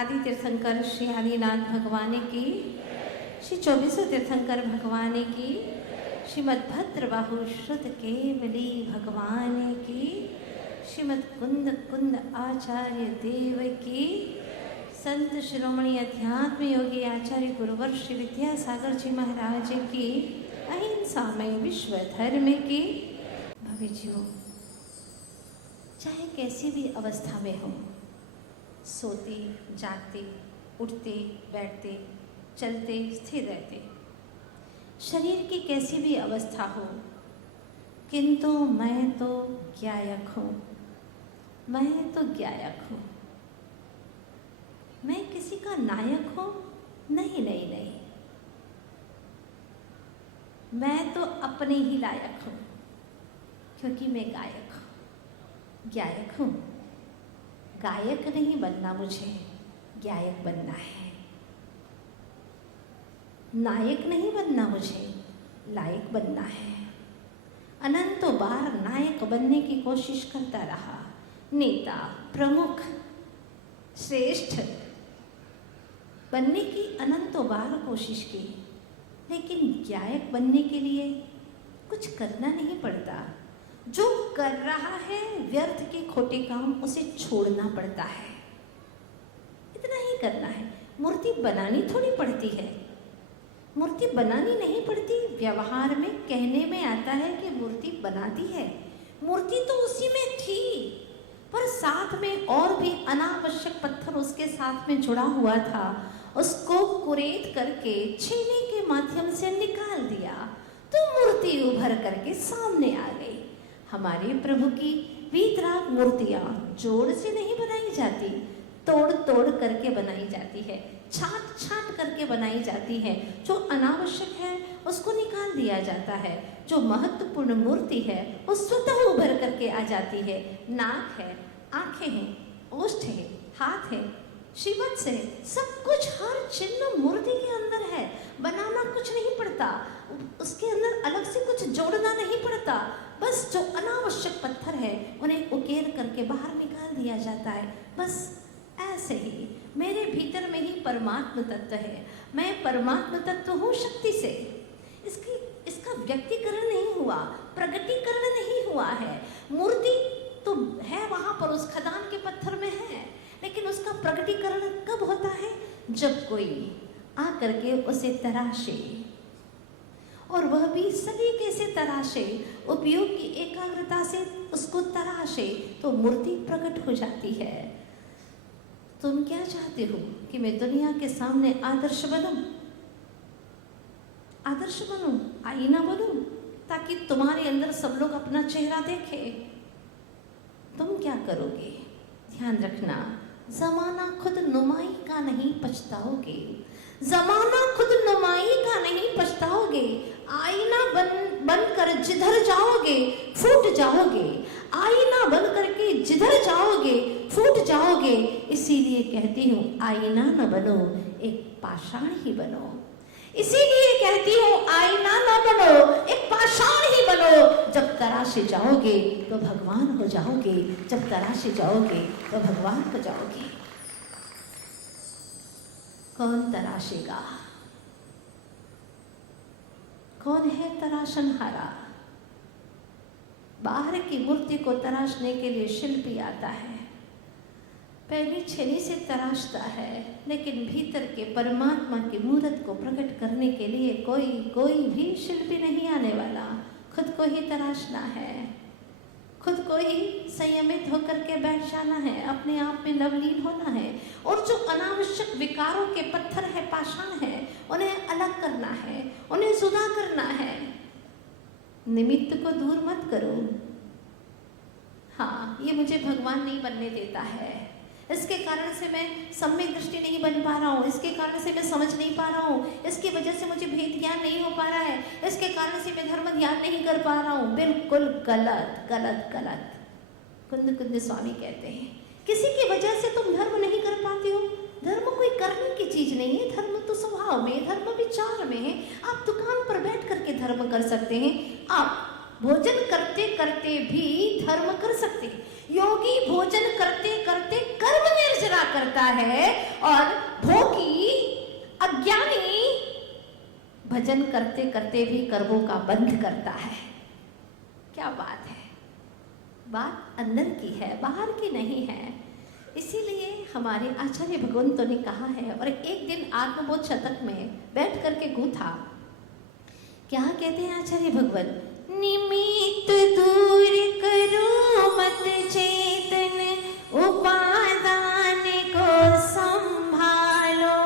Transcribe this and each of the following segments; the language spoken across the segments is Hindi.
आदि तीर्थंकर श्री आदिनाथ भगवान की, श्री 24 तीर्थंकर भगवान की, श्रीमद् भद्रबाहु श्रुत केवली भगवान की, श्रीमद् कुंद कुंद आचार्य देव की, संत शिरोमणि अध्यात्म योगी आचार्य गुरुवर श्री विद्यासागर जी महाराज की, अहिंसामय विश्व धर्म की। भविष्यों, चाहे कैसी भी अवस्था में हो, सोते जागते उठते बैठते चलते स्थिर रहते, शरीर की कैसी भी अवस्था हो, किंतु मैं तो ज्ञायक हूँ, मैं तो ज्ञायक हूँ। मैं किसी का नायक हूँ? नहीं नहीं नहीं, मैं तो अपने ही लायक हूँ, क्योंकि मैं गायक हूँ, ज्ञायक हूँ। गायक नहीं बनना मुझे, ज्ञायक बनना है। नायक नहीं बनना मुझे, लायक बनना है। अनंतों बार नायक बनने की कोशिश करता रहा, नेता, प्रमुख, श्रेष्ठ बनने की अनंतों बार कोशिश की, लेकिन गायक बनने के लिए कुछ करना नहीं पड़ता। जो कर रहा है व्यर्थ के खोटे काम, उसे छोड़ना पड़ता है, इतना ही करना है। मूर्ति बनानी थोड़ी पड़ती है, मूर्ति बनानी नहीं पड़ती। व्यवहार में कहने में आता है कि मूर्ति बना दी है, मूर्ति तो उसी में थी, पर साथ में और भी अनावश्यक पत्थर उसके साथ में जुड़ा हुआ था, उसको कुरेद करके छेने के माध्यम से निकाल दिया, तो मूर्ति उभर करके सामने आ गई। हमारे प्रभु की वीतराग मूर्तियाँ जोड़ से नहीं बनाई जाती, तोड़ तोड़ करके बनाई जाती है, छांट छांट करके बनाई जाती है। जो अनावश्यक है उसको निकाल दिया जाता है, जो महत्वपूर्ण मूर्ति है वो स्वतः उभर करके आ जाती है। नाक है, आंखें हैं, ओष्ठ है, हाथ है, श्रीवत्स है, सब कुछ हर चिन्ह मूर्ति के अंदर है। बनाना कुछ नहीं पड़ता, उसके अंदर अलग से कुछ जोड़ना नहीं पड़ता, बस जो अनावश्यक पत्थर है उन्हें उकेर करके बाहर निकाल दिया जाता है। बस ऐसे ही मेरे भीतर में ही परमात्म तत्व है, मैं परमात्म तत्व हूँ शक्ति से। इसका व्यक्तिकरण नहीं हुआ, प्रगटीकरण नहीं हुआ है। मूर्ति तो है वहाँ पर, उस खदान के पत्थर में है, लेकिन उसका प्रगटीकरण कब होता है? जब कोई आकर के उसे तराशे, और वह भी सलीके से तराशे, उपयोग की एकाग्रता से उसको तराशे, तो मूर्ति प्रकट हो जाती है। तुम क्या चाहते हो कि मैं दुनिया के सामने आदर्श बनूं? आदर्श बनूं, आईना बनूं, ताकि तुम्हारे अंदर सब लोग अपना चेहरा देखें? तुम क्या करोगे? ध्यान रखना, जमाना खुद नुमाई का नहीं पछताओगे, जमाना खुद नुमाई का नहीं पछताओगे। आईना बन कर जिधर जाओगे फूट जाओगे, आईना बन करके जिधर जाओगे फूट जाओगे। इसीलिए कहती हूँ आईना न बनो, एक पाषाण ही बनो। इसीलिए कहती हूँ आईना न बनो, एक पाषाण ही बनो। जब तराशे जाओगे तो भगवान हो जाओगे, जब तराशे जाओगे तो भगवान हो जाओगे। कौन तराशेगा? कौन है तराशनहारा? बाहर की मूर्ति को तराशने के लिए शिल्पी आता है, पहली छेनी से तराशता है, लेकिन भीतर के परमात्मा की मूर्त को प्रकट करने के लिए कोई भी शिल्पी नहीं आने वाला। खुद को ही तराशना है, खुद को ही संयमित होकर के बैठ जाना है, अपने आप में नवलीन होना है, और जो अनावश्यक विकारों के पत्थर है, पाषाण है, उन्हें अलग करना है, उन्हें जुदा करना है। निमित्त को दूर मत करो। हाँ, ये मुझे भगवान नहीं बनने देता है, इसके कारण से मैं सम्यक दृष्टि नहीं बन पा रहा हूँ, इसके कारण से मैं समझ नहीं पा रहा हूँ, इसकी वजह से मुझे भेद ज्ञान नहीं हो पा रहा है, इसके कारण से मैं धर्म ध्यान नहीं कर पा रहा हूँ। बिल्कुल गलत गलत गलत। कुंद कुंद स्वामी कहते हैं, किसी की वजह से तुम धर्म नहीं कर पाते हो। धर्म कोई करने की चीज नहीं है, धर्म तो स्वभाव में, धर्म विचार में है। आप दुकान पर बैठ करके धर्म कर सकते हैं, आप भोजन करते करते भी धर्म कर सकते हैं। योगी भोजन करते करते कर्म निर्जरा करता है और भोगी अज्ञानी भजन करते करते भी कर्मों का बंध करता है। क्या बात है, बात अंदर की है, बाहर की नहीं है। इसीलिए हमारे आचार्य भगवंतों ने कहा है, और एक दिन आत्मबोध शतक में बैठ करके गूंथा। क्या कहते हैं आचार्य भगवान? निमित्त दूर करो मत चेतन, उपादान को संभालो,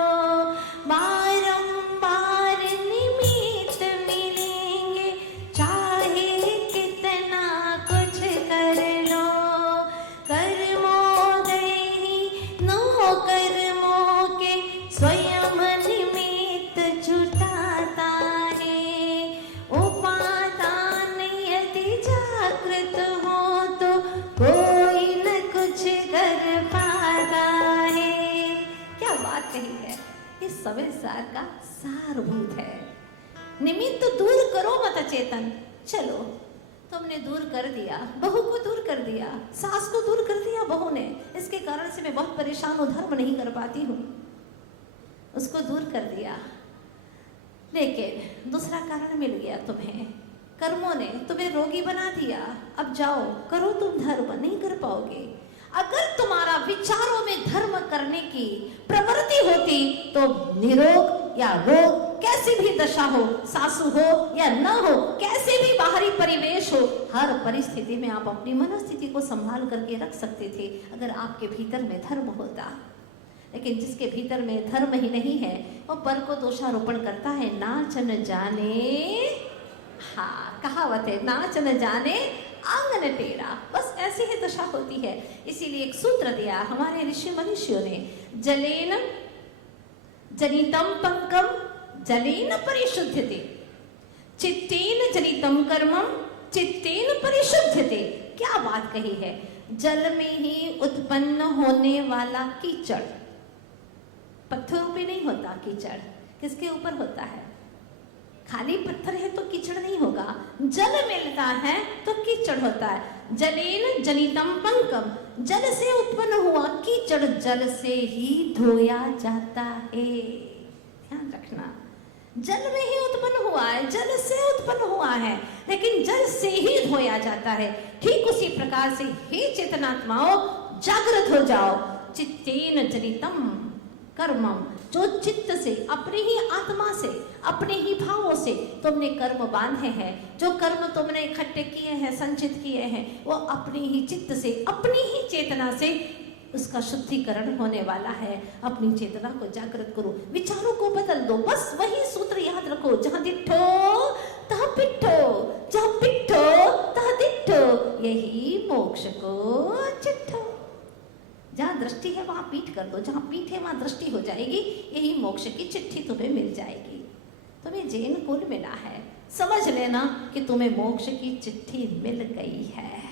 बारंबार निमित्त मिलेंगे, चाहे कितना कुछ कर लो। कर्मोदय नो कर्मों के स्वयं निमित्त जुटाता है, उपादान यदि जागृत हो तो कोई न कुछ कर पाता है। क्या बात कही है, इस समय सार का सारभूत है। निमित्त दूर करो मत चेतन। चलो, तुमने दूर कर दिया, बहू को दूर कर दिया, सास को दूर कर दिया बहू ने, इसके कारण से मैं बहुत परेशान हूं, धर्म नहीं कर पाती हूँ, उसको दूर कर दिया। लेकिन दूसरा कारण मिल गया तुम्हें, कर्मों ने तुम्हें रोगी बना दिया। अब जाओ करो तुम धर्म, नहीं कर पाओगे। अगर तुम्हारा विचारों में धर्म करने की प्रवृत्ति होती तो निरोग या रोग, कैसी भी दशा हो, सासू हो या न हो, कैसे भी बाहरी परिवेश हो, हर परिस्थिति में आप अपनी मनोस्थिति को संभाल करके रख सकते थे अगर आपके भीतर में धर्म होता। लेकिन जिसके भीतर में धर्म ही नहीं है, वो पर को दोषारोपण करता है। नाच न जाने, हाँ कहावत है, नाच न जाने आंगन टेढ़ा। बस ऐसी ही दशा होती है। इसीलिए एक सूत्र दिया हमारे ऋषि मनुष्यों ने, जलेन जनितम पंकम जलेन परिशुद्धते, चित्तेन जनितम कर्मम चित्तेन परिशुद्धते। क्या बात कही है, जल में ही उत्पन्न होने वाला कीचड़, पत्थरों पे नहीं होता कीचड़, किसके ऊपर होता है? खाली पत्थर है तो कीचड़ नहीं होगा, जल मिलता है तो कीचड़ होता है। जलेन जनितम पंकम, जल से उत्पन्न हुआ कीचड़ जल से ही धोया जाता है। ध्यान रखना, जल में ही उत्पन्न हुआ है, जल से उत्पन्न हुआ है, लेकिन जल से ही धोया जाता है। ठीक उसी प्रकार से हे चेतनात्माओं, जागृत हो जाओ। चित्तेन जनितम कर्मम, जो चित्त से, अपने ही आत्मा से, अपने ही भावों से तुमने कर्म बांधे हैं, जो कर्म तुमने इकट्ठे किए हैं, संचित किए हैं, वो अपने ही चित्त से, अपनी ही चेतना से उसका शुद्धिकरण होने वाला है। अपनी चेतना को जागृत करो, विचारों को बदल दो। बस वही सूत्र याद रखो, जहां दिठो तह पिठो, जहां पिठो तह दिठो, यही मोक्ष को चिट्ठो। जहां दृष्टि है वहां पीठ कर दो, जहां पीठ है वहां दृष्टि हो जाएगी, यही मोक्ष की चिट्ठी तुम्हें मिल जाएगी। तुम्हें जैन कुल मिला है, समझ लेना कि तुम्हें मोक्ष की चिट्ठी मिल गई है।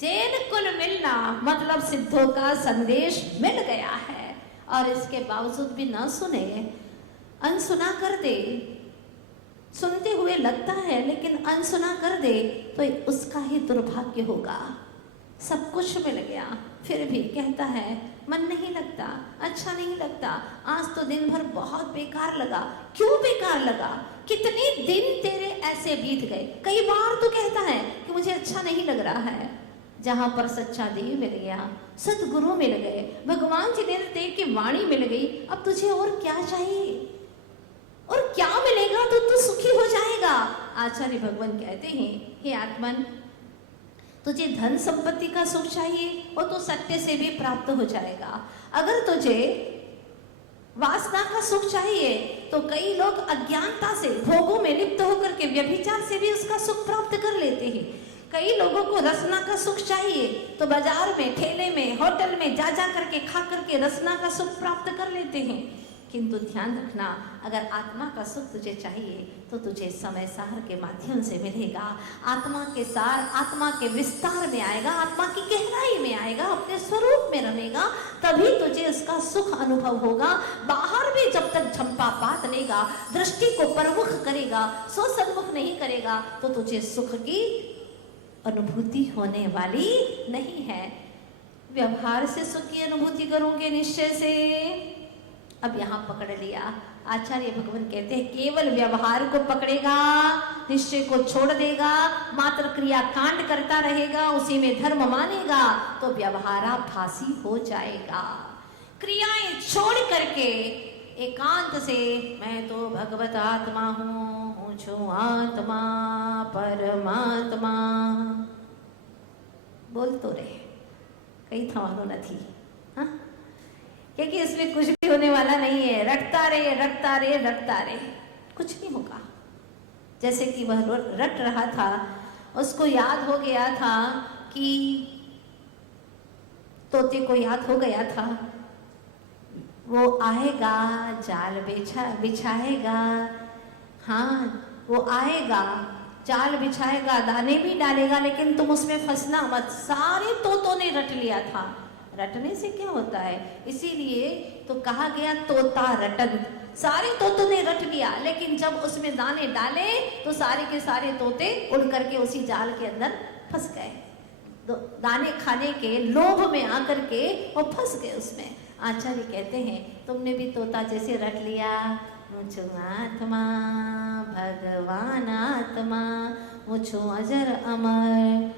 जैन कुल मिलना मतलब सिद्धों का संदेश मिल गया है, और इसके बावजूद भी न सुने, अनसुना कर दे। सुनते हुए लगता है लेकिन अनसुना कर दे तो उसका ही दुर्भाग्य होगा। सब कुछ मिल गया फिर भी कहता है मन नहीं लगता, अच्छा नहीं लगता, आज तो दिन भर बहुत बेकार लगा। क्यों बेकार लगा? कितने दिन तेरे ऐसे बीत गए। कई बार तो कहता है कि मुझे अच्छा नहीं लग रहा है। जहां पर सच्चा देव मिल गया, सतगुरु मिल गए, भगवान जी देव की वाणी मिल गई, अब तुझे और क्या चाहिए? और क्या मिलेगा तो तू सुखी हो जाएगा। आचार्य भगवान कहते हैं, हे आत्मन, तुझे धन संपत्ति का सुख चाहिए वो तो सत्य से भी प्राप्त हो जाएगा। अगर तुझे वासना का सुख चाहिए तो कई लोग अज्ञानता से भोगों में लिप्त होकर के व्यभिचार से भी उसका सुख प्राप्त कर लेते हैं। कई लोगों को रसना का सुख चाहिए तो बाजार में, ठेले में, होटल में जा जा करके खा करके रसना का सुख प्राप्त कर लेते हैं। किंतु ध्यान रखना, अगर आत्मा का सुख तुझे चाहिए तो तुझे समय सार के माध्यम से मिलेगा। आत्मा के सार, आत्मा के विस्तार में आएगा, आत्मा की गहराई में आएगा, अपने स्वरूप में रमेगा, तभी तुझे उसका सुख अनुभव होगा। बाहर भी जब तक झंपापात लेगा, दृष्टि को परमुख करेगा, स्वसन्मुख नहीं करेगा, तो तुझे सुख की अनुभूति होने वाली नहीं है। व्यवहार से सुख की अनुभूति करोगे निश्चय से। अब यहाँ पकड़ लिया, आचार्य भगवान कहते हैं केवल व्यवहार को पकड़ेगा, निश्चय को छोड़ देगा, मात्र क्रिया कांड करता रहेगा, उसी में धर्म मानेगा तो व्यवहाराभासी हो जाएगा। क्रियाएं छोड़ करके एकांत से मैं तो भगवत आत्मा हूँ छू आत्मा परमात्मा बोल तो रहे, कहीं थमानो नहीं, हाँ, क्योंकि इसमें कुछ भी होने वाला नहीं है। रटता रहे रटता रहे रटता रहे, कुछ नहीं होगा। जैसे कि वह रट रहा था, उसको याद हो गया था कि तोते को याद हो गया था, वो आएगा जाल बिछाएगा, हाँ वो आएगा जाल बिछाएगा, दाने भी डालेगा, लेकिन तुम उसमें फंसना मत। सारे तोतों ने रट लिया था। रटने से क्या होता है, इसीलिए तो कहा गया तोता रटन। सारे तोतों ने रट लिया, लेकिन जब उसमें दाने डाले तो सारे के सारे तोते उड़ करके उसी जाल के अंदर फंस गए। दाने खाने के लोभ में आकर के वो फंस गए उसमें। आचार्य कहते हैं तुमने भी तोता जैसे रट लिया, मुझो आत्मा भगवान आत्मा मुझो अजर अमर,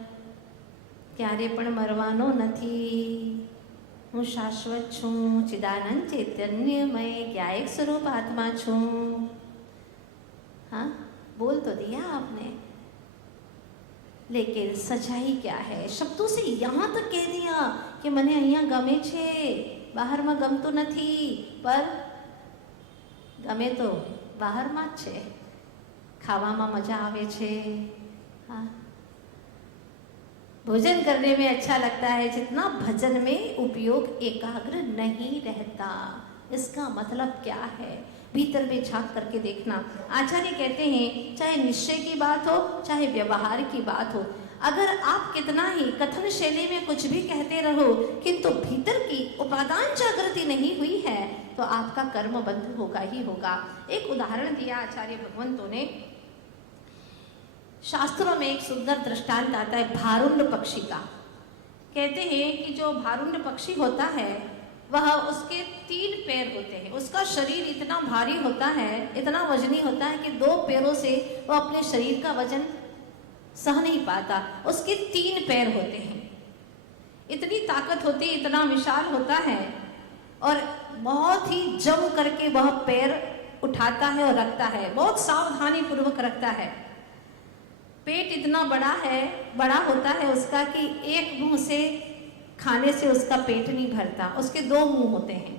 ક્યારે પણ મરવાનો નથી, હું શાશ્વત છું, ચિદાનંદ ચૈતન્યમય જ્ઞાયક स्वरूप आत्मा छूं। हाँ बोल तो दिया आपने, लेकिन सच्चाई क्या है? शब्दों से यहाँ तक कह दिया कि મને અહીંયા ગમે છે, બહારમાં ગમતું નથી, पर ગમે તો બહારમાં જ છે, ખાવામાં મજા આવે છે, हाँ भोजन करने में अच्छा लगता है, जितना भजन में उपयोग एकाग्र नहीं रहता। इसका मतलब क्या है? भीतर में झांक करके देखना। आचार्य कहते हैं चाहे निश्चय की बात हो चाहे व्यवहार की बात हो, अगर आप कितना ही कथन शैली में कुछ भी कहते रहो किंतु भीतर की उपादान जागृति नहीं हुई है तो आपका कर्म बंद होगा ही होगा। एक उदाहरण दिया आचार्य भगवंतों ने। शास्त्रों में एक सुंदर दृष्टांत आता है भारुंड पक्षी का। कहते हैं कि जो भारुंड पक्षी होता है वह उसके 3 पैर होते हैं, उसका शरीर इतना भारी होता है, इतना वजनी होता है कि 2 पैरों से वह अपने शरीर का वजन सह नहीं पाता। उसके 3 पैर होते हैं, इतनी ताकत होती है, इतना विशाल होता है और बहुत ही जम करके वह पैर उठाता है और रखता है, बहुत सावधानी पूर्वक रखता है। पेट इतना बड़ा होता है उसका कि एक मुंह से खाने से उसका पेट नहीं भरता, उसके 2 मुंह होते हैं,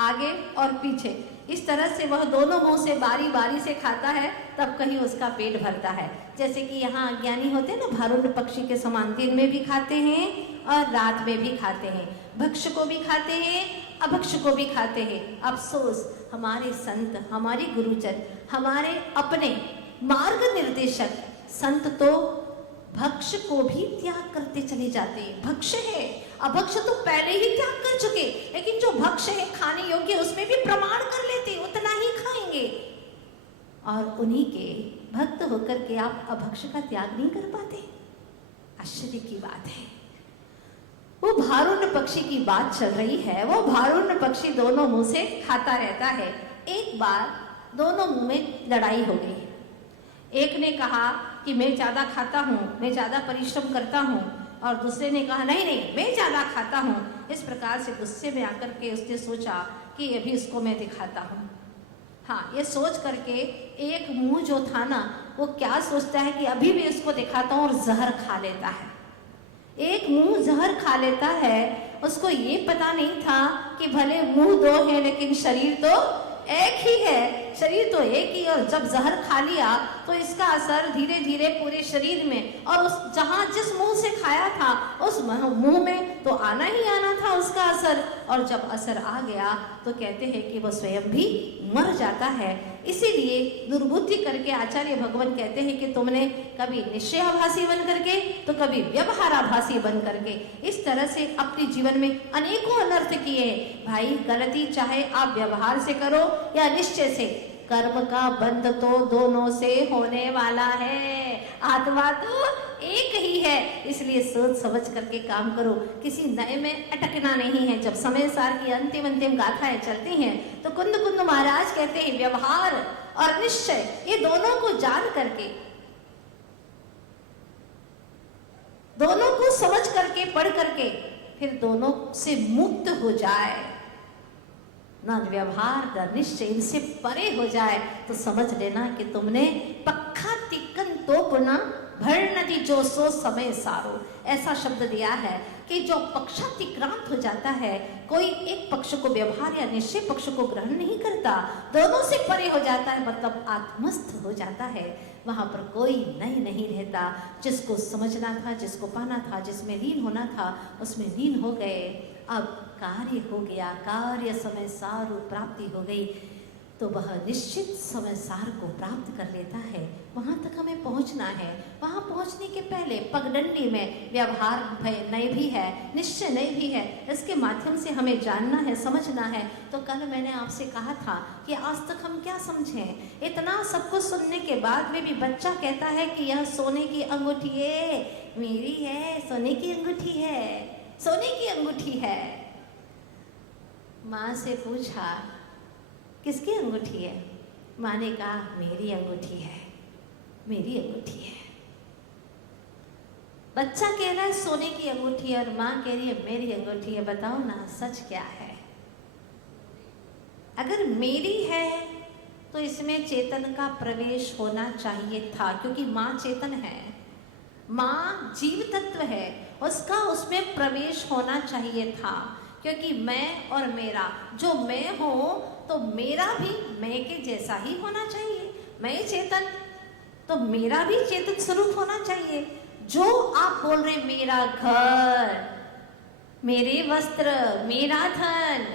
आगे और पीछे। इस तरह से वह दोनों मुंह से बारी बारी से खाता है, तब कहीं उसका पेट भरता है। जैसे कि यहाँ अज्ञानी होते हैं ना, भारुंड पक्षी के समान दिन में भी खाते हैं और रात में भी खाते हैं, भक्ष को भी खाते हैं अभक्ष को भी खाते हैं। अफसोस हमारे संत, हमारे गुरुजन, हमारे अपने मार्ग निर्देशक संत तो भक्ष को भी त्याग करते चले जाते हैं। भक्ष है, अभक्ष तो पहले ही त्याग कर चुके, लेकिन जो भक्ष है खाने योग्य उसमें भी प्रमाण कर लेते, उतना ही खाएंगे। और उन्हीं के भक्त होकर के आप अभक्ष का त्याग नहीं कर पाते। आश्चर्य की बात है। वो भारुंड पक्षी की बात चल रही है। वो भारुंड पक्षी दोनों मुंह से खाता रहता है। एक बार दोनों मुंह में लड़ाई हो गई। एक ने कहा कि मैं ज़्यादा खाता हूँ, मैं ज़्यादा परिश्रम करता हूँ, और दूसरे ने कहा नहीं नहीं मैं ज़्यादा खाता हूँ। इस प्रकार से गुस्से में आकर के उसने सोचा कि अभी इसको मैं दिखाता हूँ। हाँ, ये सोच करके एक मुंह जो था ना, वो क्या सोचता है कि अभी भी इसको दिखाता हूँ, और जहर खा लेता है। एक मुंह जहर खा लेता है। उसको ये पता नहीं था कि भले मुंह 2 है लेकिन शरीर तो एक ही है, शरीर तो एक ही। और जब जहर खा लिया तो इसका असर धीरे धीरे पूरे शरीर में, और उस जहां जिस मुंह से खाया था उस मुंह में तो आना ही आना था उसका असर। और जब असर आ गया तो कहते हैं कि वह स्वयं भी मर जाता है। इसीलिए दुर्बुद्धि करके आचार्य भगवान कहते हैं कि तुमने कभी निश्चयाभासी बन करके तो कभी व्यवहाराभासी बन करके इस तरह से अपने जीवन में अनेकों अनर्थ किए हैं। भाई, गलती चाहे आप व्यवहार से करो या निश्चय से कर्म का बंध तो दोनों से होने वाला है, आत्मा तो एक ही है। इसलिए सोच समझ करके काम करो, किसी नए में अटकना नहीं है। जब समय सार की अंतिम अंतिम गाथाएं चलती हैं तो कुंद कुंद महाराज कहते हैं व्यवहार और निश्चय ये दोनों को जान करके, दोनों को समझ करके, पढ़ करके फिर दोनों से मुक्त हो जाए, ना व्यवहार ना निश्चय इनसे परे हो जाए, तो समझ लेना कि तुमने पक्का तिक्कन तो पुना भर नदी जो सो समय सारो। ऐसा शब्द दिया है कि जो पक्षातिक्रांत हो जाता है, कोई एक पक्ष को व्यवहार या निश्चय पक्ष को ग्रहण नहीं करता, दोनों से परे हो जाता है, मतलब आत्मस्थ हो जाता है, वहां पर कोई नहीं रहता। जिसको समझना था, जिसको पाना था, जिसमें लीन होना था, उसमें लीन हो गए। अब कार्य हो गया, कार्य समय सार प्राप्ति हो गई, तो वह निश्चित समय सार को प्राप्त कर लेता है। वहां तक हमें पहुंचना है। वहां पहुंचने के पहले पगडंडी में व्यवहार नए भी है, निश्चय नए भी है, इसके माध्यम से हमें जानना है, समझना है। तो कल मैंने आपसे कहा था कि आज तक हम क्या समझें, इतना सब कुछ सुनने के बाद में भी बच्चा कहता है कि यह सोने की अंगूठी है, मेरी है, सोने की अंगूठी है, सोने की अंगूठी है। माँ से पूछा किसकी अंगूठी है? माँ ने कहा मेरी अंगूठी है, मेरी अंगूठी है। बच्चा कह रहा है सोने की अंगूठी है और माँ कह रही है मेरी अंगूठी है। बताओ ना सच क्या है? अगर मेरी है तो इसमें चेतन का प्रवेश होना चाहिए था, क्योंकि माँ चेतन है, माँ जीव तत्व है, उसका उसमें प्रवेश होना चाहिए था। क्योंकि मैं और मेरा, जो मैं हूँ तो मेरा भी मैं के जैसा ही होना चाहिए। मैं चेतन तो मेरा भी चेतन स्वरूप होना चाहिए। जो आप बोल रहे मेरा घर, मेरे वस्त्र, मेरा धन,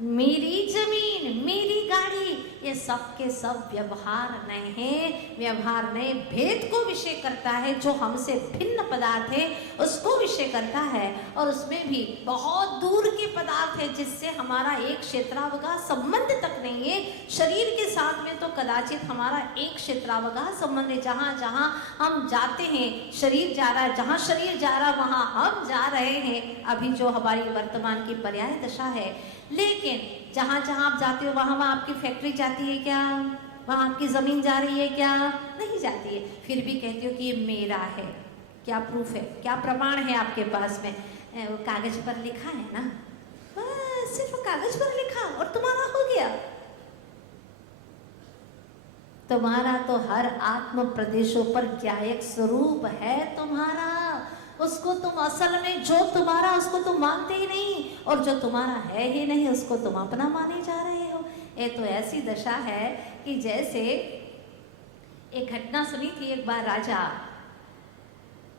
मेरी जमीन, मेरी गाड़ी, ये सब के सब व्यवहार नए हैं। व्यवहार नए भेद को विषय करता है, जो हमसे भिन्न पदार्थ है उसको विषय करता है। और उसमें भी बहुत दूर के पदार्थ है जिससे हमारा एक क्षेत्रावकाश संबंध तक नहीं है। शरीर के साथ में तो कदाचित हमारा एक क्षेत्रावकाश संबंध है। जहाँ जहाँ हम जाते हैं शरीर जा रहा है, जहाँ शरीर जा रहा है वहाँ हम जा रहे हैं। अभी जो हमारी वर्तमान की पर्याय दशा है, लेकिन जहाँ जहाँ आप जाते हो वहाँ वहाँ आपकी फैक्ट्री जाती है क्या? वहाँ आपकी ज़मीन जा रही है क्या? नहीं जाती है। फिर भी कहते हो कि ये मेरा है। क्या प्रूफ है, क्या प्रमाण है आपके पास में? वो कागज पर लिखा है ना, बस सिर्फ कागज पर लिखा और तुम्हारा हो गया। तुम्हारा तो हर आत्म प्रदेशों पर क्या एक स्वरूप है तुम्हारा, उसको तुम असल में जो तुम्हारा उसको तुम मानते ही नहीं, और जो तुम्हारा है ही नहीं उसको तुम अपना माने जा रहे हो। ये तो ऐसी दशा है कि जैसे एक घटना सुनी थी। एक बार राजा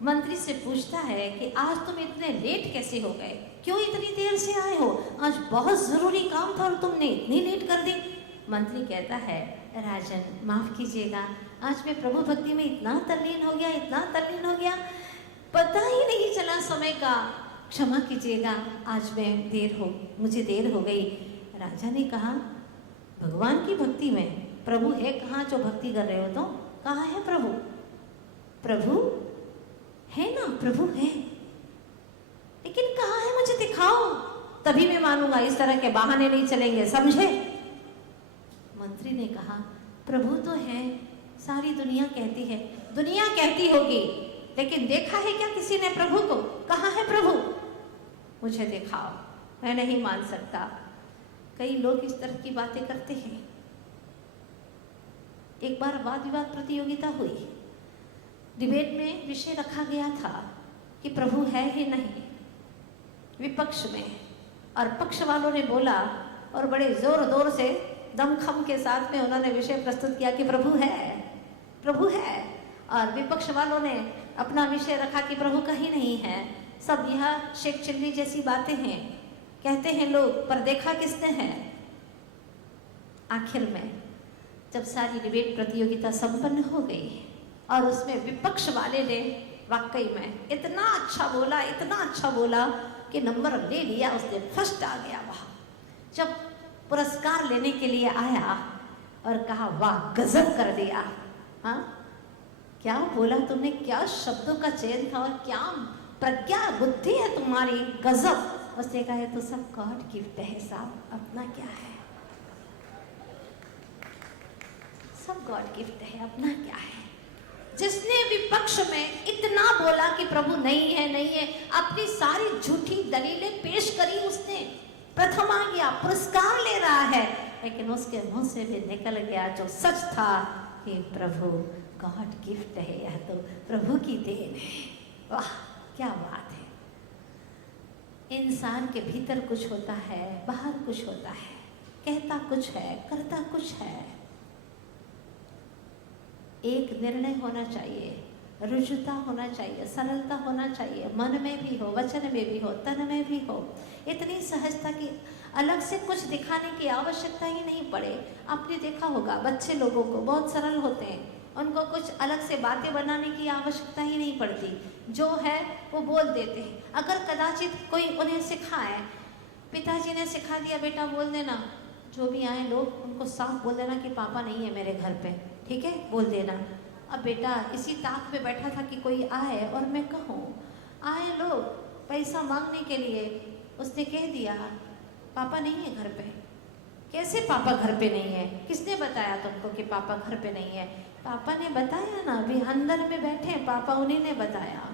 मंत्री से पूछता है कि आज तुम इतने लेट कैसे हो गए, क्यों इतनी देर से आए हो? आज बहुत जरूरी काम था और तुमने इतनी लेट कर दी। मंत्री कहता है राजन माफ कीजिएगा, आज मैं प्रभु भक्ति में इतना तल्लीन हो गया, इतना तल्लीन हो गया, पता ही नहीं चला समय का, क्षमा कीजिएगा, आज मुझे देर हो गई। राजा ने कहा भगवान की भक्ति में प्रभु है कहाँ जो भक्ति कर रहे हो? तो कहाँ है प्रभु? प्रभु है ना, प्रभु है, लेकिन कहाँ है मुझे दिखाओ, तभी मैं मानूंगा। इस तरह के बहाने नहीं चलेंगे, समझे? मंत्री ने कहा प्रभु तो है, सारी दुनिया कहती है। दुनिया कहती होगी, लेकिन देखा है क्या किसी ने प्रभु को? कहाँ है प्रभु? मुझे दिखाओ, मैं नहीं मान सकता। कई लोग इस तरह की बातें करते हैं। एक बार वाद विवाद प्रतियोगिता हुई, डिबेट में विषय रखा गया था कि प्रभु है ही नहीं, विपक्ष में, और पक्ष वालों ने बोला और बड़े जोर जोर से दमखम के साथ में उन्होंने विषय प्रस्तुत किया कि प्रभु है, प्रभु है। और विपक्ष वालों ने अपना विषय रखा कि प्रभु कहीं नहीं है, सब यह शेख चिल्ली जैसी बातें हैं, कहते हैं लोग, पर देखा किसने है? आखिर में जब सारी डिबेट प्रतियोगिता संपन्न हो गई और उसमें विपक्ष वाले ने वाकई में इतना अच्छा बोला, इतना अच्छा बोला कि नंबर ले लिया, उसने फर्स्ट आ गया। वहाँ जब पुरस्कार लेने के लिए आया और कहा वाह गजब कर दिया। हाँ, क्या बोला तुमने, क्या शब्दों का चयन था और क्या प्रज्ञा बुद्धि है तुम्हारी, गजब। उसने कहा तो सब गॉड गिफ्ट है साहब, अपना क्या है, सब गॉड गिफ्ट है, अपना क्या है। जिसने विपक्ष में इतना बोला कि प्रभु नहीं है नहीं है, अपनी सारी झूठी दलीलें पेश करी, उसने प्रथम आ गया, पुरस्कार ले रहा है, लेकिन उसके मुंह से भी निकल गया जो सच था कि प्रभु गॉड गिफ्ट है, यह तो प्रभु की देन है। वाह क्या बात है। इंसान के भीतर कुछ होता है, बाहर कुछ होता है, कहता कुछ है, करता कुछ है। एक निर्णय होना चाहिए, रुजुता होना चाहिए, सरलता होना चाहिए, मन में भी हो, वचन में भी हो, तन में भी हो। इतनी सहजता की अलग से कुछ दिखाने की आवश्यकता ही नहीं पड़े। आपने देखा होगा बच्चे लोगों को बहुत सरल होते हैं, उनको कुछ अलग से बातें बनाने की आवश्यकता ही नहीं पड़ती, जो है वो बोल देते हैं। अगर कदाचित कोई उन्हें सिखाए, पिताजी ने सिखा दिया बेटा बोल देना, जो भी आए लोग उनको साफ बोल देना कि पापा नहीं है मेरे घर पे, ठीक है, बोल देना। अब बेटा इसी ताक पे बैठा था कि कोई आए और मैं कहूँ, आए लोग पैसा मांगने के लिए, उसने कह दिया पापा नहीं है घर पे। कैसे पापा घर पे नहीं है, किसने बताया तुमको कि पापा घर पे नहीं है? पापा ने बताया ना, अभी अंदर में बैठे पापा, उन्हीं ने बताया।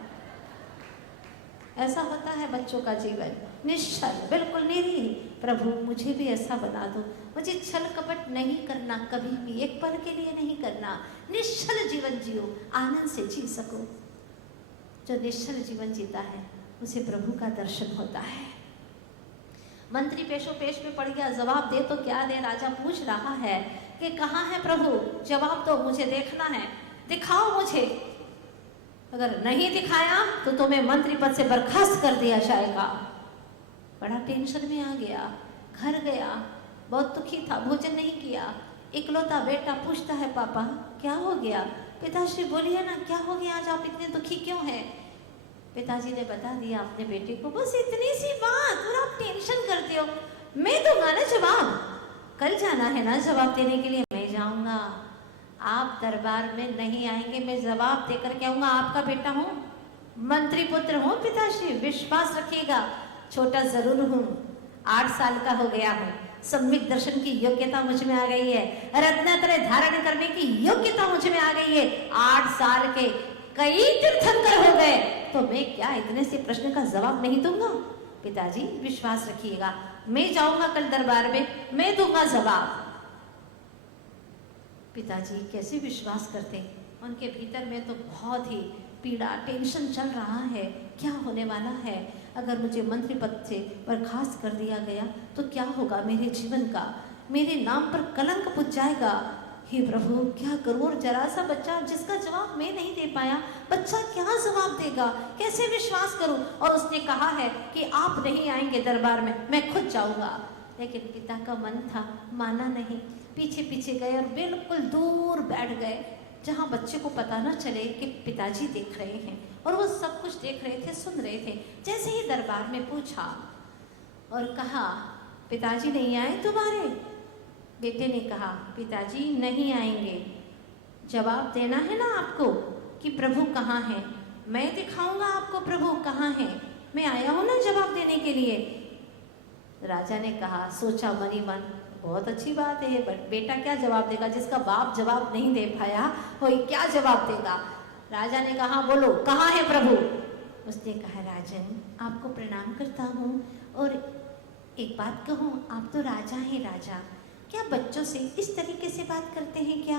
ऐसा होता है बच्चों का जीवन, निश्चल, बिल्कुल निरीह। प्रभु मुझे भी ऐसा बना दो, मुझे छल कपट नहीं करना, कभी भी एक पल के लिए नहीं करना, निश्चल जीवन जियो, आनंद से जी सको। जो निश्चल जीवन जीता है उसे प्रभु का दर्शन होता है। मंत्री पेशो पेश में पड़ गया, जवाब दे तो क्या दे। राजा पूछ रहा है कि कहाँ है प्रभु, जवाब दो, मुझे देखना है, दिखाओ मुझे। अगर नहीं दिखाया तो तुम्हें मंत्री पद से बर्खास्त कर दिया जाएगा। बड़ा टेंशन में आ गया, घर गया, बहुत दुखी था, भोजन नहीं किया। इकलौता बेटा पूछता है पापा क्या हो गया? पिताश्री बोलिए ना क्या हो गया, आज आप इतने दुखी क्यों हैं? पिताजी ने बता दिया अपने बेटे को, बस इतनी सी बात और आप टेंशन करते हो। मैं दूंगा ना जवाब, कल जाना है ना जवाब देने के लिए, मैं जाऊंगा। आप दरबार में नहीं आएंगे, मैं जवाब देकर के आऊंगा। आपका बेटा हूँ, मंत्री पुत्र हूँ पिताश्री, विश्वास रखिएगा। छोटा जरूर हूँ, 8 साल का हो गया हूँ, सम्यक दर्शन की योग्यता मुझ में आ गई है, रत्नत्रय धारण करने की योग्यता मुझ में आ गई है। 8 साल के कई तीर्थंकर हो गए, तो मैं क्या इतने से प्रश्न का जवाब नहीं दूंगा? पिताजी विश्वास रखिएगा, मैं जाऊंगा कल दरबार में, मैं दूंगा जवाब। पिताजी कैसे विश्वास करते? उनके भीतर में तो बहुत ही पीड़ा, टेंशन चल रहा है, क्या होने वाला है? अगर मुझे मंत्री पद से बर्खास्त कर दिया गया तो क्या होगा मेरे जीवन का? मेरे नाम पर कलंक पुज जाएगा। हे प्रभु क्या करूं? और जरा सा बच्चा जिसका जवाब मैं नहीं दे पाया, बच्चा क्या जवाब देगा, कैसे विश्वास करूं? और उसने कहा है कि आप नहीं आएंगे दरबार में, मैं खुद जाऊंगा। लेकिन पिता का मन था, माना नहीं, पीछे पीछे गए और बिल्कुल दूर बैठ गए, जहाँ बच्चे को पता न चले कि पिताजी देख रहे हैं। और वो सब कुछ देख रहे थे, सुन रहे थे। जैसे ही दरबार में पूछा और कहा पिताजी नहीं आए तुम्हारे? बेटे ने कहा पिताजी नहीं आएंगे। जवाब देना है ना आपको कि प्रभु कहाँ हैं, मैं दिखाऊंगा आपको प्रभु कहाँ हैं, मैं आया हूँ ना जवाब देने के लिए। राजा ने कहा, सोचा मनी मन, बहुत अच्छी बात है, बट बेटा क्या जवाब देगा? जिसका बाप जवाब नहीं दे पाया कोई क्या जवाब देगा? राजा ने कहा बोलो कहाँ है प्रभु? उसने कहा राजन आपको प्रणाम करता हूँ, और एक बात कहूँ, आप तो राजा हैं राजा, क्या बच्चों से इस तरीके से बात करते हैं क्या?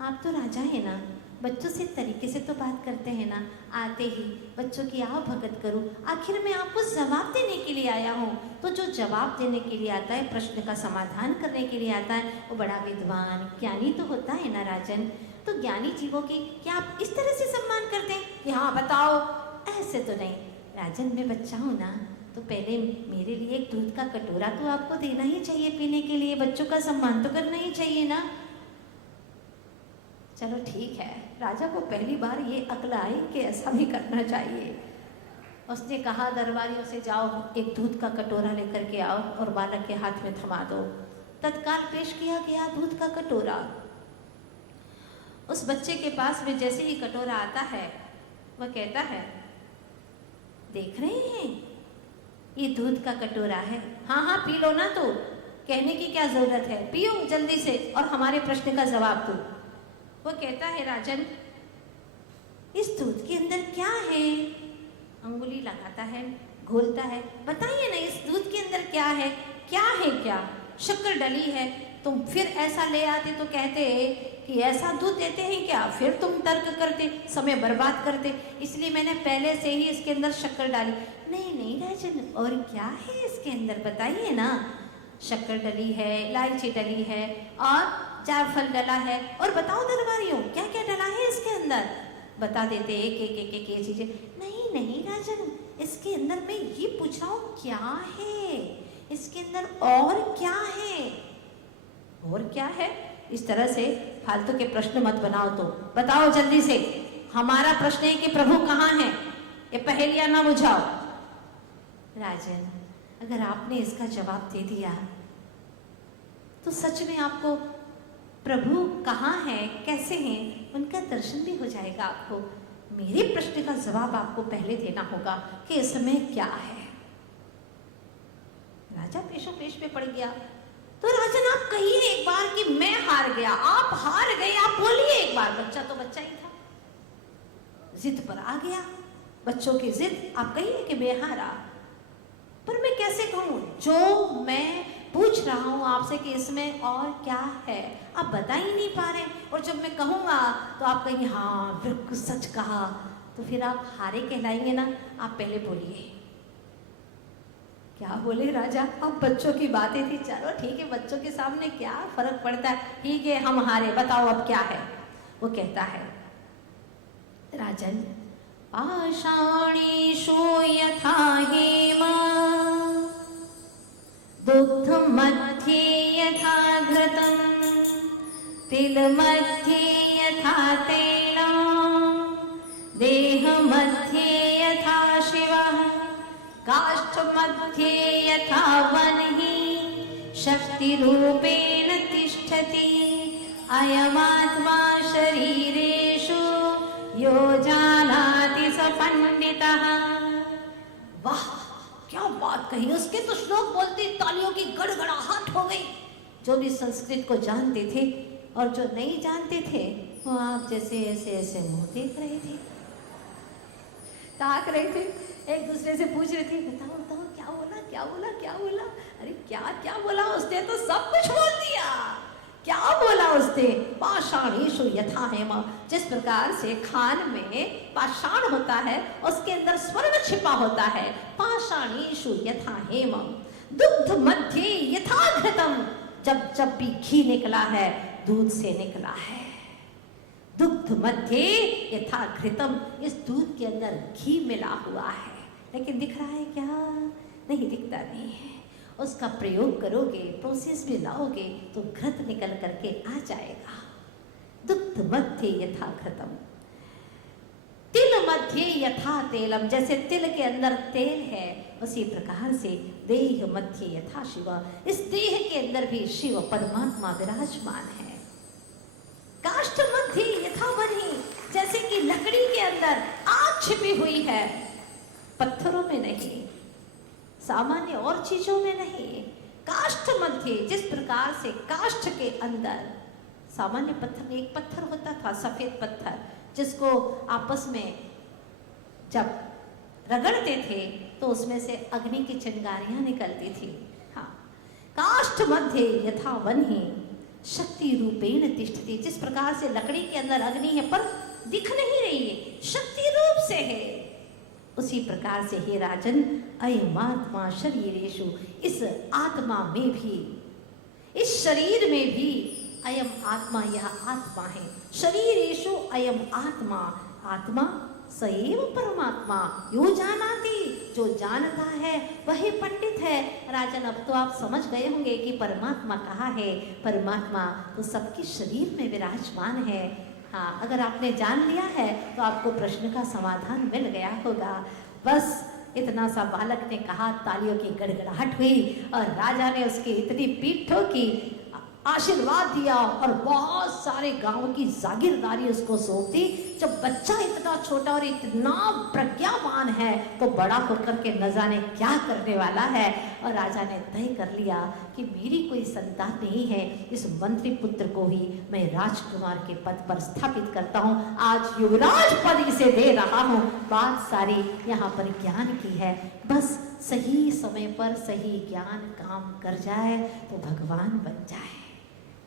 आप तो राजा हैं ना, बच्चों से तरीके से तो बात करते हैं ना। आते ही बच्चों की आओ भगत करूँ, आखिर मैं आपको जवाब देने के लिए आया हूँ। तो जो जवाब देने के लिए आता है, प्रश्न का समाधान करने के लिए आता है, वो बड़ा विद्वान ज्ञानी तो होता है ना राजन। तो ज्ञानी जीवों की क्या आप इस तरह से सम्मान करते हैं कि हाँ बताओ? ऐसे तो नहीं राजन, मैं बच्चा हूँ ना, तो पहले मेरे लिए एक दूध का कटोरा तो आपको देना ही चाहिए पीने के लिए, बच्चों का सम्मान तो करना ही चाहिए ना। चलो ठीक है, राजा को पहली बार ये अक्ल आई कि ऐसा भी करना चाहिए। उसने कहा दरबारियों से जाओ एक दूध का कटोरा लेकर के आओ और बालक के हाथ में थमा दो। तत्काल पेश किया गया दूध का कटोरा। उस बच्चे के पास में जैसे ही कटोरा आता है, वह कहता है, देख रहे हैं ये दूध का कटोरा है, हाँ हाँ पी लो ना, तो कहने की क्या जरूरत है, पियो जल्दी से और हमारे प्रश्न का जवाब दो। वो कहता है, राजन इस दूध के अंदर क्या है? अंगुली लगाता है, घोलता है, बताइए ना इस दूध के अंदर क्या है? क्या है? क्या शक्कर डली है? तुम फिर ऐसा ले आते तो कहते कि ऐसा दूध देते हैं क्या? फिर तुम तर्क करते, समय बर्बाद करते, इसलिए मैंने पहले से ही इसके अंदर शक्कर डाली। नहीं नहीं राजन, और क्या है इसके अंदर बताइए ना। शक्कर डली है, इलायची डली है और जायफल डला है, और बताओ दरबारियों क्या क्या डला है इसके अंदर? बता देते एक एक एक एक ये चीजें। नहीं नहीं राजन, इसके अंदर मैं ये पूछ रहा हूँ क्या है, इसके अंदर और क्या है? और क्या है? इस तरह से फालतू के प्रश्न मत बनाओ, तो बताओ जल्दी से। हमारा प्रश्न है कि प्रभु कहाँ है, ये पहेलियां ना बुझाओ। राजन अगर आपने इसका जवाब दे दिया तो सच में आपको प्रभु कहाँ है, कैसे हैं, उनका दर्शन भी हो जाएगा आपको। मेरे प्रश्न का जवाब आपको पहले देना होगा कि इस समय क्या है। राजा पेशो पेश में पड़ गया। तो राजन आप कहिए एक बार कि मैं हार गया, आप हार गए, आप बोलिए एक बार। बच्चा तो बच्चा ही था, जिद पर आ गया। बच्चों की जिद, आप कहिए कि मैं हारा। पर मैं कैसे कहूं जो मैं पूछ रहा हूं आपसे कि इसमें और क्या है, आप बता ही नहीं पा रहे। और जब मैं कहूंगा तो आप कहेंगे हाँ बिल्कुल सच कहा, तो फिर आप हारे कहलाएंगे ना। आप पहले बोलिए क्या बोले राजा। अब बच्चों की बातें थी, चलो ठीक है, बच्चों के सामने क्या फर्क पड़ता है, ठीक है हम हारे, बताओ अब क्या है। वो कहता है, राजन पाषाणेषु यथा हेम दुग्धं मध्ये यथा घृतं तिलमध्ये यथा तैलं देहमध्ये यथा शिवः काष्ठमध्ये यथा वह्निः शक्तिरूपेण तिष्ठति अयमात्मा शरीरेषु यो जानाति स पंडितः। वाह क्या बात कही, उसके तो श्लोक बोलते तालियों की गड़गड़ाहट हो गई। जो भी संस्कृत को जानते थे और जो नहीं जानते थे वो आप जैसे ऐसे ऐसे मुंह देख रहे थे, ताक रहे थे, एक दूसरे से पूछ रहे थे, बताओ बताओ क्या बोला क्या बोला क्या बोला। अरे क्या क्या बोला उसने, तो सब कुछ बोल दिया। क्या बोला उसने? पाषाणेषु यथा हेम, जिस प्रकार से खान में पाषाण होता है उसके अंदर स्वर्ण छिपा होता है। पाषाणेषु यथा हेम दुग्ध मध्ये यथा घृतम, जब जब भी घी निकला है दूध से निकला है। दुग्ध मध्ये यथा घृतम, इस दूध के अंदर घी मिला हुआ है, लेकिन दिख रहा है क्या? नहीं दिखता नहीं है। उसका प्रयोग करोगे, प्रोसेस में लाओगे तो घृत निकल करके आ जाएगा। दुग्ध मध्ये यथा घृतम तिल मध्ये यथा तेलम, जैसे तिल के अंदर तेल है उसी प्रकार से देह मध्ये यथा शिव, इस देह के अंदर भी शिव परमात्मा विराजमान है। काष्ठ मध्ये यथा वह्नि, जैसे कि लकड़ी के अंदर आग छिपी हुई है, पत्थरों में नहीं, सामान्य और चीजों में नहीं। काष्ठ मध्य, जिस प्रकार से काष्ठ के अंदर सामान्य पत्थर, एक पत्थर होता था सफेद पत्थर, जिसको आपस में जब रगड़ते थे तो उसमें से अग्नि की चिंगारियां निकलती थी। हाँ, काष्ठ मध्य यथा वह्नि शक्ति रूपेण तिष्ठति, जिस प्रकार से लकड़ी के अंदर अग्नि है पर दिख नहीं रही है, शक्ति रूप से है, उसी प्रकार से हे राजन अयमात्मा शरीरेषु, इस आत्मा में भी, इस शरीर में भी अयम आत्मा, यह आत्मा है। शरीरेषु अयम आत्मा, आत्मा सएव परमात्मा यो जानाति, जो जानता है वही पंडित है। राजन अब तो आप समझ गए होंगे कि परमात्मा कहाँ है। परमात्मा तो सबके शरीर में विराजमान है। हाँ, अगर आपने जान लिया है तो आपको प्रश्न का समाधान मिल गया होगा। बस इतना सा बालक ने कहा, तालियों की गड़गड़ाहट हुई और राजा ने उसकी इतनी पीठ ठोकी, आशीर्वाद दिया और बहुत सारे गांव की जागीरदारी उसको सौंप दी। जब बच्चा इतना छोटा और इतना प्रज्ञावान है तो बड़ा होकर के न जाने क्या करने वाला है। और राजा ने तय कर लिया कि मेरी कोई संतान नहीं है, इस मंत्री पुत्र को ही मैं राजकुमार के पद पर स्थापित करता हूँ, आज युवराज पद इसे दे रहा हूँ। बात सारी यहाँ पर ज्ञान की है, बस सही समय पर सही ज्ञान काम कर जाए तो भगवान बन जाए।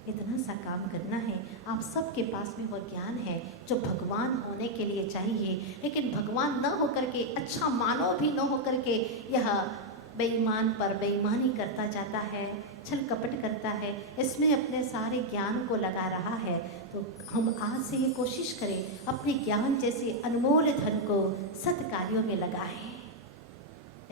इतना सा काम करना है। आप सबके पास में वो ज्ञान है जो भगवान होने के लिए चाहिए, लेकिन भगवान न होकर के, अच्छा मानव भी न होकर के यह बेईमान पर बेईमानी करता जाता है, छल कपट करता है, इसमें अपने सारे ज्ञान को लगा रहा है। तो हम आज से ये कोशिश करें अपने ज्ञान जैसे अनमोल धन को सत् कार्यों में लगाएं,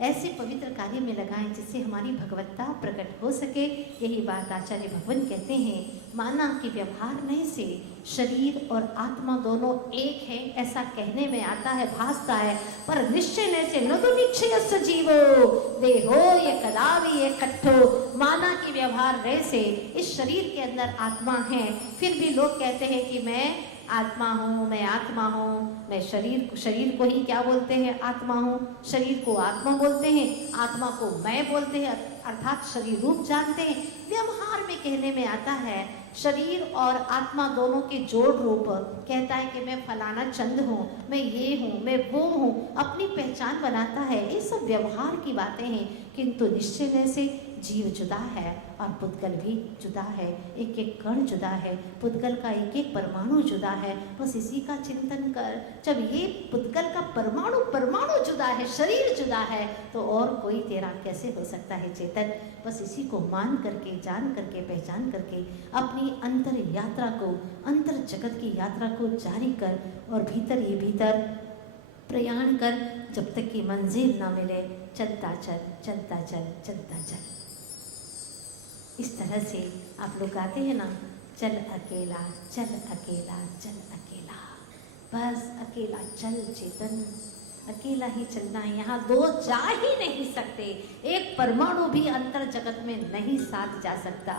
ऐसे पवित्र कार्य में लगाएं जिससे हमारी भगवत्ता प्रकट हो सके। यही बात आचार्य भगवान कहते हैं, माना कि व्यवहार में से शरीर और आत्मा दोनों एक है, ऐसा कहने में आता है, भासता है, पर निश्चय से न तो निश्चय सजीवो देहो ये कदावि ये कट्ठो। माना कि व्यवहार रह से इस शरीर के अंदर आत्मा है, फिर भी लोग कहते हैं कि मैं आत्मा हूँ, मैं आत्मा हूँ, मैं शरीर को ही क्या बोलते हैं, आत्मा हूँ, शरीर को आत्मा बोलते हैं, आत्मा को मैं बोलते हैं, अर्थात शरीर रूप जानते हैं। व्यवहार में कहने में आता है शरीर और आत्मा दोनों के जोड़ रूप, कहता है कि मैं फलाना चंद हूँ, मैं ये हूँ, मैं वो हूँ, अपनी पहचान बनाता है। ये सब व्यवहार की बातें हैं, किंतु निश्चय से जीव जुदा है और पुद्गल भी जुदा है, एक एक कण जुदा है, पुद्गल का एक एक परमाणु जुदा है। बस इसी का चिंतन कर, जब ये पुद्गल का परमाणु जुदा है, शरीर जुदा है, तो और कोई तेरा कैसे हो सकता है चेतन। बस इसी को मान करके, जान करके, पहचान करके अपनी अंतर यात्रा को, अंतर जगत की यात्रा को जारी कर और भीतर ही भीतर प्रयाण कर, जब तक कि मंजिल ना मिले। चलता चल, चलता चल, चलता चल। इस तरह से आप लोग गाते हैं ना, चल अकेला, चल अकेला, चल अकेला, बस अकेला चल चेतन, अकेला ही चलना है। यहाँ दो जा ही नहीं सकते, एक परमाणु भी अंतर जगत में नहीं साथ जा सकता।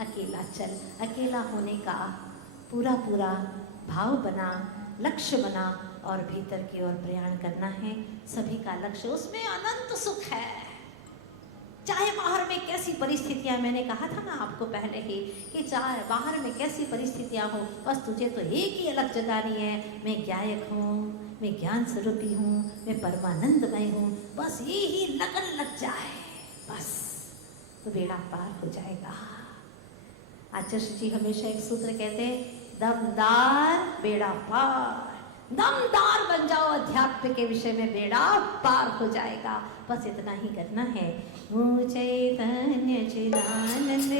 अकेला चल, अकेला होने का पूरा पूरा भाव बना, लक्ष्य बना और भीतर की ओर प्रयाण करना है। सभी का लक्ष्य, उसमें अनंत सुख है। चाहे बाहर में कैसी परिस्थितियां, मैंने कहा था ना आपको पहले ही कि चाहे बाहर में कैसी परिस्थितियां हो, बस तुझे तो एक ही अलग जगानी है, मैं गायक हूँ, मैं ज्ञान स्वरूपी हूँ, मैं परमानंदमय हूँ, बस ये ही लगन लग जाए, बस तो बेड़ा पार हो जाएगा। आचार्य जी हमेशा एक सूत्र कहते हैं, दमदार बेड़ा पार। दमदार बन जाओ अध्यात्म के विषय में, बेड़ा पार हो जाएगा। बस इतना ही करना है। चैतन्य चिदानंद